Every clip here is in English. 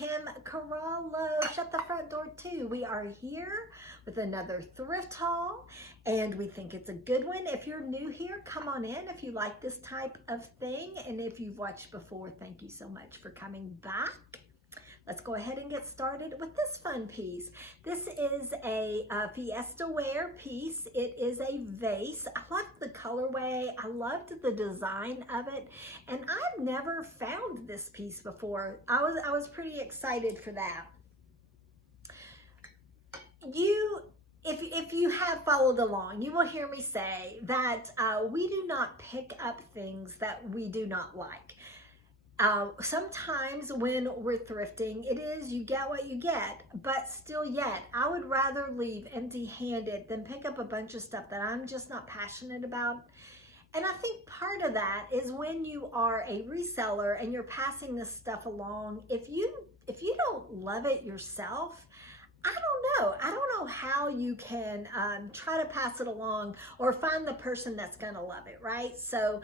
Kim Carallo. Shut the front door too. We are here with another thrift haul and we think it's a good one. If you're new here, come on in if you like this type of thing. And if you've watched before, thank you so much for coming back. Let's go ahead and get started with this fun piece. This is a Fiesta Wear piece. It is a vase. I loved the colorway. I loved the design of it. And I've never found this piece before. I was pretty excited for that. If you have followed along, you will hear me say that we do not pick up things that we do not like. Sometimes when we're thrifting, it is you get what you get, but still yet, I would rather leave empty-handed than pick up a bunch of stuff that I'm just not passionate about. And I think part of that is when you are a reseller and you're passing this stuff along, if you don't love it yourself, I don't know how you can try to pass it along or find the person that's gonna love it, right? So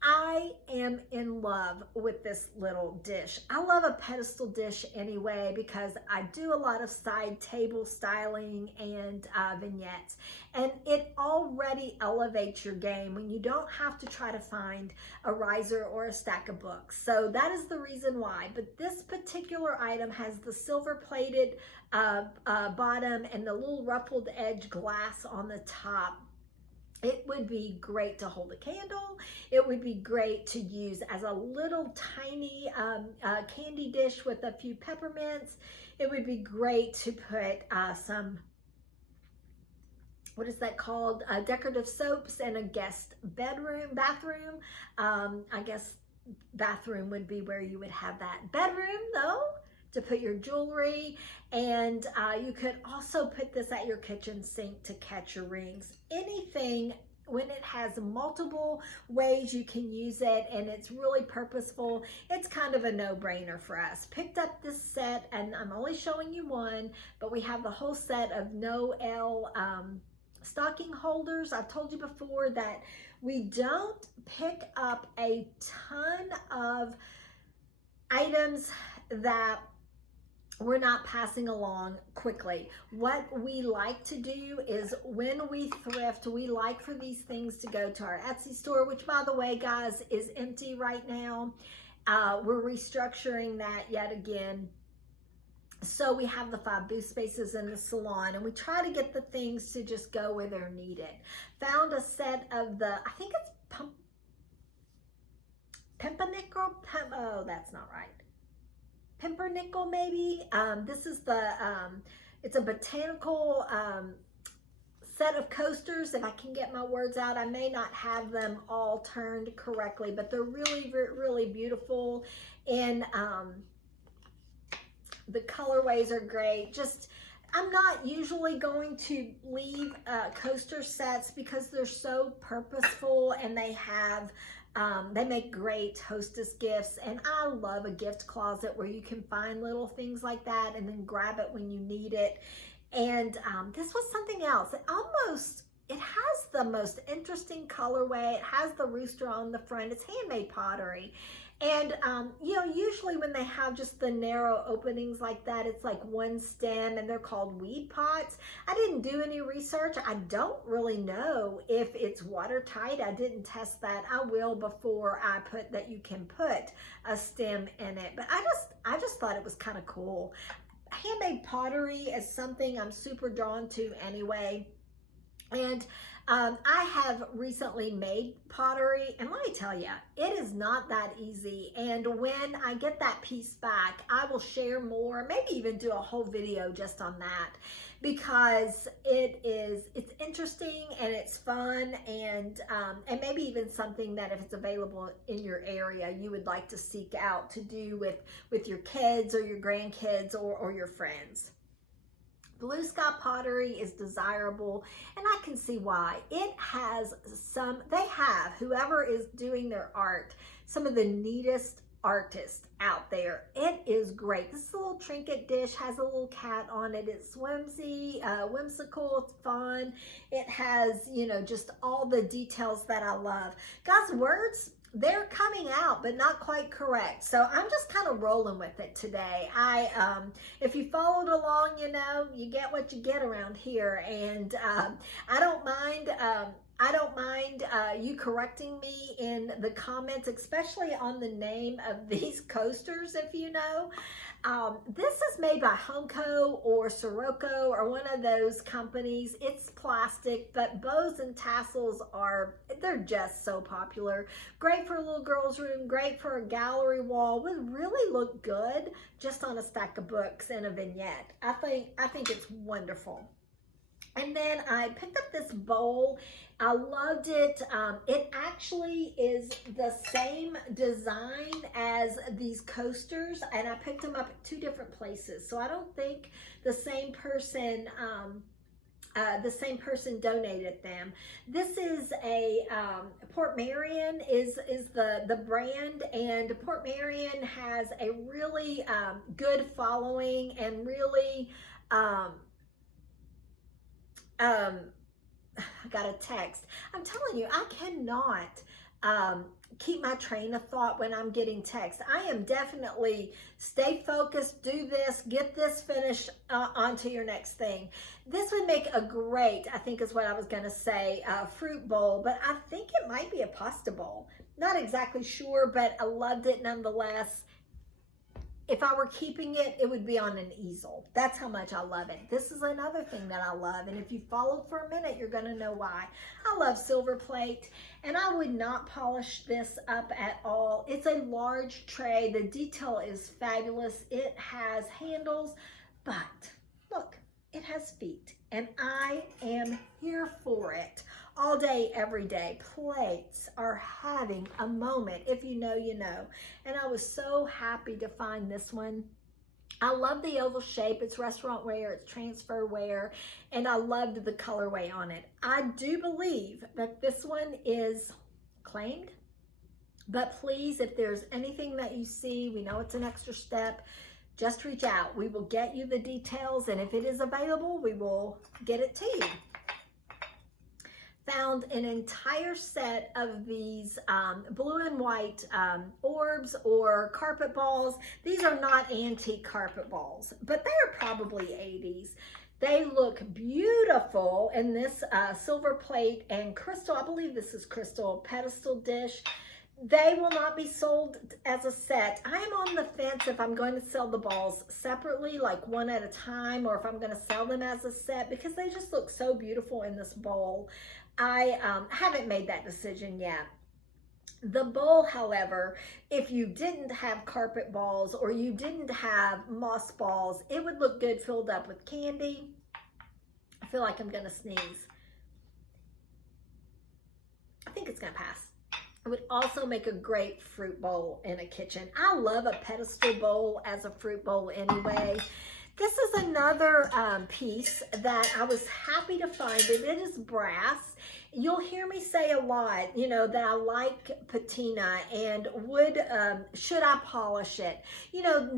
I am in love with this little dish. I love a pedestal dish anyway because I do a lot of side table styling and vignettes, and it already elevates your game when you don't have to try to find a riser or a stack of books. So that is the reason why. But this particular item has the silver plated bottom and the little ruffled edge glass on the top. It would be great to hold a candle. It would be great to use as a little tiny candy dish with a few peppermints. It would be great to put some, what is that called? Decorative soaps in a guest bathroom. I guess bathroom would be where you would have that. Bedroom though, to put your jewelry, and you could also put this at your kitchen sink to catch your rings. Anything, when it has multiple ways you can use it and it's really purposeful, it's kind of a no-brainer for us. Picked up this set, and I'm only showing you one, but we have the whole set of Noel stocking holders. I've told you before that we don't pick up a ton of items that we're not passing along quickly. What we like to do is when we thrift, we like for these things to go to our Etsy store, which by the way, guys, is empty right now. We're restructuring that yet again. So we have the 5 booth spaces in the salon, and we try to get the things to just go where they're needed. Found a set of the, I think it's Pumpernickel, oh, that's not right. Pumpernickel maybe. This is the, it's a botanical set of coasters. If I can get my words out, I may not have them all turned correctly, but they're really, really beautiful. And the colorways are great. Just, I'm not usually going to leave coaster sets because they're so purposeful and they have they make great hostess gifts, and I love a gift closet where you can find little things like that and then grab it when you need it. And this was something else. It has the most interesting colorway. It has the rooster on the front. It's handmade pottery. And, you know, usually when they have just the narrow openings like that, it's like one stem, and they're called weed pots. I didn't do any research. I don't really know if it's watertight. I didn't test that. I will before I put that you can put a stem in it. But I just thought it was kind of cool. Handmade pottery is something I'm super drawn to anyway. And I have recently made pottery, and let me tell you, it is not that easy. And when I get that piece back, I will share more, maybe even do a whole video just on that, because it's interesting and it's fun, and maybe even something that if it's available in your area, you would like to seek out to do with your kids or your grandkids or your friends. Blue sky pottery is desirable, and I can see why. It has whoever is doing their art, some of the neatest artists out there. It is great. This little trinket dish has a little cat on it. It's whimsy, whimsical, it's fun. It has, you know, just all the details that I love. Guys, words they're coming out, but not quite correct. So I'm just kind of rolling with it today. If you followed along, you know, you get what you get around here. And I don't mind, you correcting me in the comments, especially on the name of these coasters, if you know. This is made by Honko or Sirocco or one of those companies. It's plastic, but bows and tassels they're just so popular. Great for a little girl's room, great for a gallery wall, would really look good just on a stack of books and a vignette. I think it's wonderful. And then I picked up this bowl. I loved it. It actually is the same design as these coasters, and I picked them up at 2 different places. So I don't think the same person donated them. This is a Port Marion is the brand, and Port Marion has a really good following and really I got a text. I'm telling you, I cannot keep my train of thought when I'm getting text. I am definitely stay focused, do this, get this finished, onto your next thing. This would make a great, I think is what I was going to say, fruit bowl, but I think it might be a pasta bowl. Not exactly sure, but I loved it nonetheless. If I were keeping it, it would be on an easel. That's how much I love it. This is another thing that I love, and if you followed for a minute, you're gonna know why. I love silver plate, and I would not polish this up at all. It's a large tray. The detail is fabulous. It has handles, but look, it has feet, and I am here for it. All day, every day, plates are having a moment. If you know, you know. And I was so happy to find this one. I love the oval shape. It's restaurant wear, it's transfer wear, and I loved the colorway on it. I do believe that this one is claimed, but please, if there's anything that you see, we know it's an extra step, just reach out. We will get you the details, and if it is available, we will get it to you. Found an entire set of these blue and white orbs or carpet balls. These are not antique carpet balls, but they are probably 80s. They look beautiful in this silver plate and crystal, I believe this is crystal pedestal dish. They will not be sold as a set. I am on the fence if I'm going to sell the balls separately, like one at a time, or if I'm going to sell them as a set, because they just look so beautiful in this bowl. I haven't made that decision yet. The bowl, however, if you didn't have carpet balls or you didn't have moss balls, it would look good filled up with candy. I feel like I'm going to sneeze. I think it's going to pass. It would also make a great fruit bowl in a kitchen. I love a pedestal bowl as a fruit bowl anyway. This is another piece that I was happy to find, and it is brass. You'll hear me say a lot, you know, that I like patina and should I polish it? You know,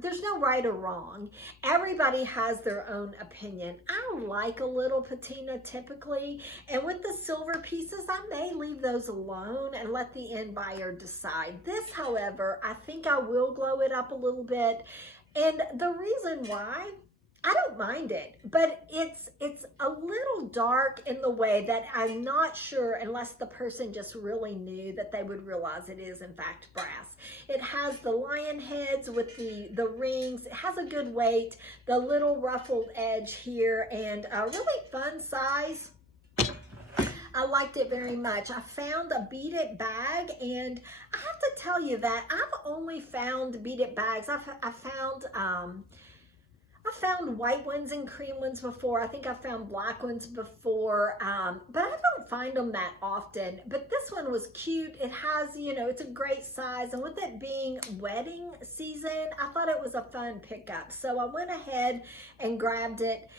there's no right or wrong. Everybody has their own opinion. I like a little patina typically, and with the silver pieces, I may leave those alone and let the end buyer decide. This, however, I think I will glow it up a little bit. And the reason why, I don't mind it, but it's a little dark in the way that I'm not sure, unless the person just really knew, that they would realize it is in fact brass. It has the lion heads with the rings. It has a good weight, the little ruffled edge here, and a really fun size. I liked it very much. I found a beat it bag, and I have to tell you that I've only found beat it bags. I found white ones and cream ones before. I think I found black ones before, but I don't find them that often. But this one was cute. It has, you know, it's a great size, and with it being wedding season, I thought it was a fun pickup. So I went ahead and grabbed it.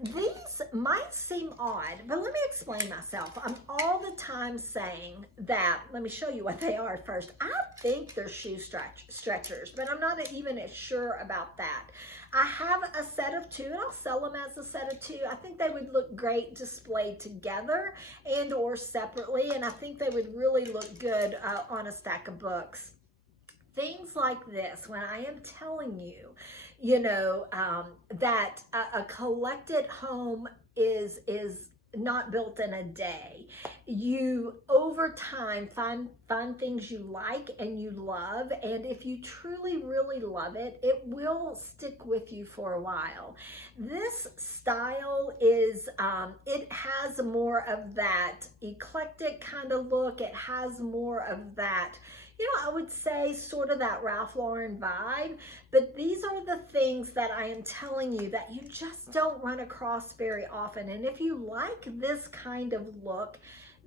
these might seem odd, but let me explain myself. I'm all the time saying that, let me show you what they are first. I think they're shoe stretchers, but I'm not even as sure about that. I have a set of two, and I'll sell them as a set of two. I think they would look great displayed together and or separately, and I think they would really look good on a stack of books. Things like this, when I am telling you, that a collected home is not built in a day. You over time find things you like and you love, and if you truly really love it, it will stick with you for a while. This style is it has more of that eclectic kind of look. It has more of that, I would say sort of that Ralph Lauren vibe, but these are the things that I am telling you that you just don't run across very often. And if you like this kind of look,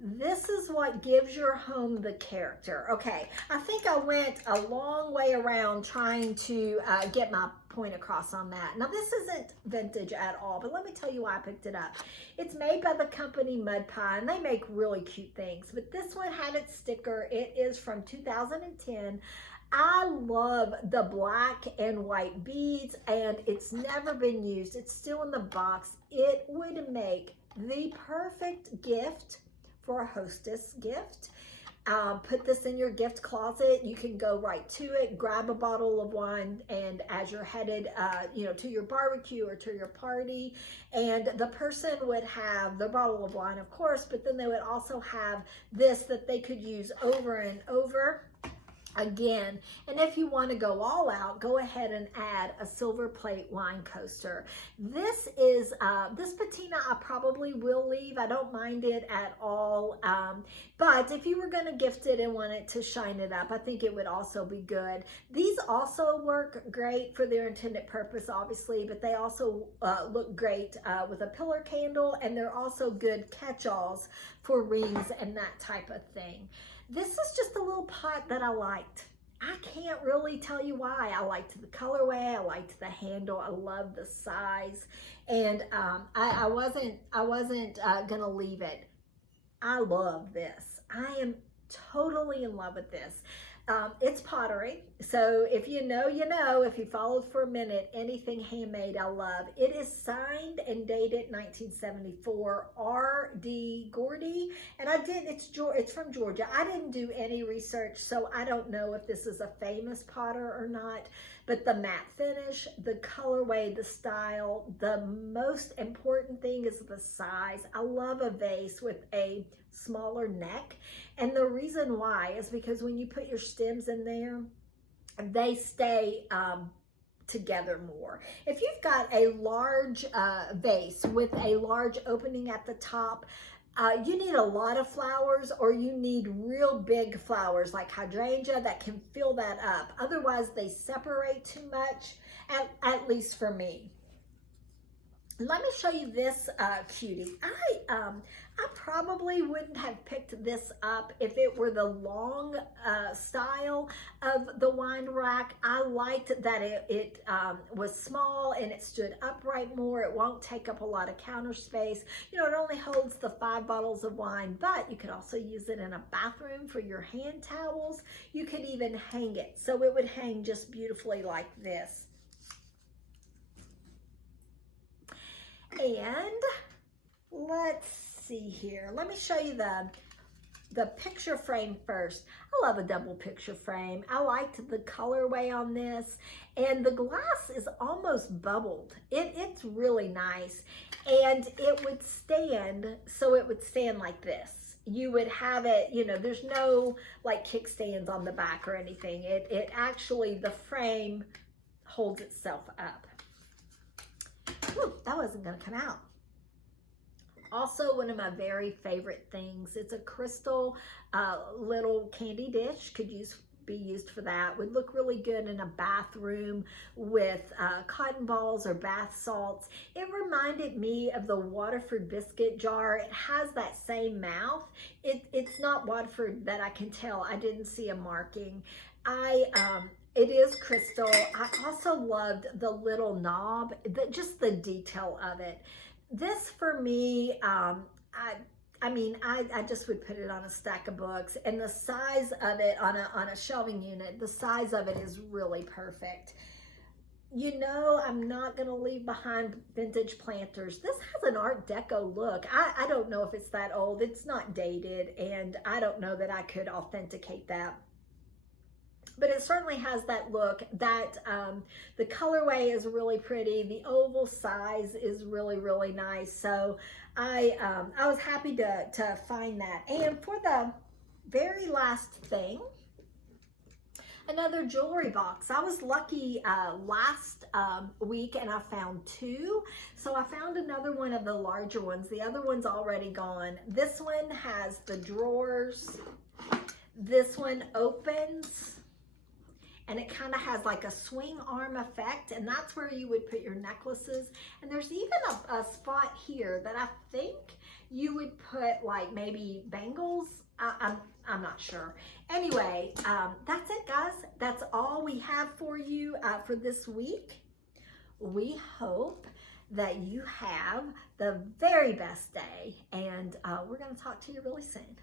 this is what gives your home the character. Okay, I think I went a long way around trying to get my point across on that. Now, this isn't vintage at all, but let me tell you why I picked it up. It's made by the company Mud Pie, and they make really cute things, but this one had its sticker. It is from 2010. I love the black and white beads, and it's never been used. It's still in the box. It would make the perfect gift for a hostess gift. Put this in your gift closet. You can go right to it, grab a bottle of wine, and as you're headed to your barbecue or to your party, and the person would have the bottle of wine, of course, but then they would also have this that they could use over and over again. And if you want to go all out, go ahead and add a silver plate wine coaster. This is this patina I probably will leave. I don't mind it at all, but if you were going to gift it and want it to shine it up, I think it would also be good. These also work great for their intended purpose, obviously, but they also look great with a pillar candle, and they're also good catch-alls for rings and that type of thing. This is just a little pot that I liked. I can't really tell you why. I liked the colorway. I liked the handle. I love the size, and I wasn't gonna leave it. I love this. I am totally in love with this. It's pottery, so if you know, you know. If you followed for a minute, anything handmade I love. It is signed and dated 1974, R.D. Gordy, and it's from Georgia. I didn't do any research, so I don't know if this is a famous potter or not, but the matte finish, the colorway, the style, the most important thing is the size. I love a vase with a smaller neck, and the reason why is because when you put your stems in there, they stay together more. If you've got a large vase with a large opening at the top, you need a lot of flowers, or you need real big flowers like hydrangea that can fill that up. Otherwise, they separate too much, at least for me. Let me show you this cutie. I probably wouldn't have picked this up if it were the long style of the wine rack. I liked that it was small and it stood upright more. It won't take up a lot of counter space. It only holds the 5 bottles of wine, but you could also use it in a bathroom for your hand towels. You could even hang it, so it would hang just beautifully like this. And let's see here. Let me show you the picture frame first. I love a double picture frame. I liked the colorway on this, and the glass is almost bubbled. It's really nice, and it would stand, so it would stand like this. You would have it, there's no like kickstands on the back or anything. It actually, the frame holds itself up. Ooh, that wasn't going to come out. Also, one of my very favorite things, it's a crystal little candy dish. Could be used for that. Would look really good in a bathroom with cotton balls or bath salts. It reminded me of the Waterford biscuit jar. It has that same mouth. It's not Waterford that I can tell. I didn't see a marking. It is crystal. I also loved the little knob, just the detail of it. this for me, I mean, I just would put it on a stack of books, and the size of it on a shelving unit, the size of it is really perfect. You know, I'm not going to leave behind vintage planters. This has an Art Deco look. I don't know if it's that old. It's not dated, and I don't know that I could authenticate that. But it certainly has that look. That the colorway is really pretty. The oval size is really, really nice. So I was happy to find that. And for the very last thing, another jewelry box. I was lucky last week and I found two. So I found another one of the larger ones. The other one's already gone. This one has the drawers. This one opens and it kind of has like a swing arm effect, and that's where you would put your necklaces. And there's even a spot here that I think you would put like maybe bangles. I'm not sure. Anyway, that's it, guys. That's all we have for you for this week. We hope that you have the very best day, and we're going to talk to you really soon.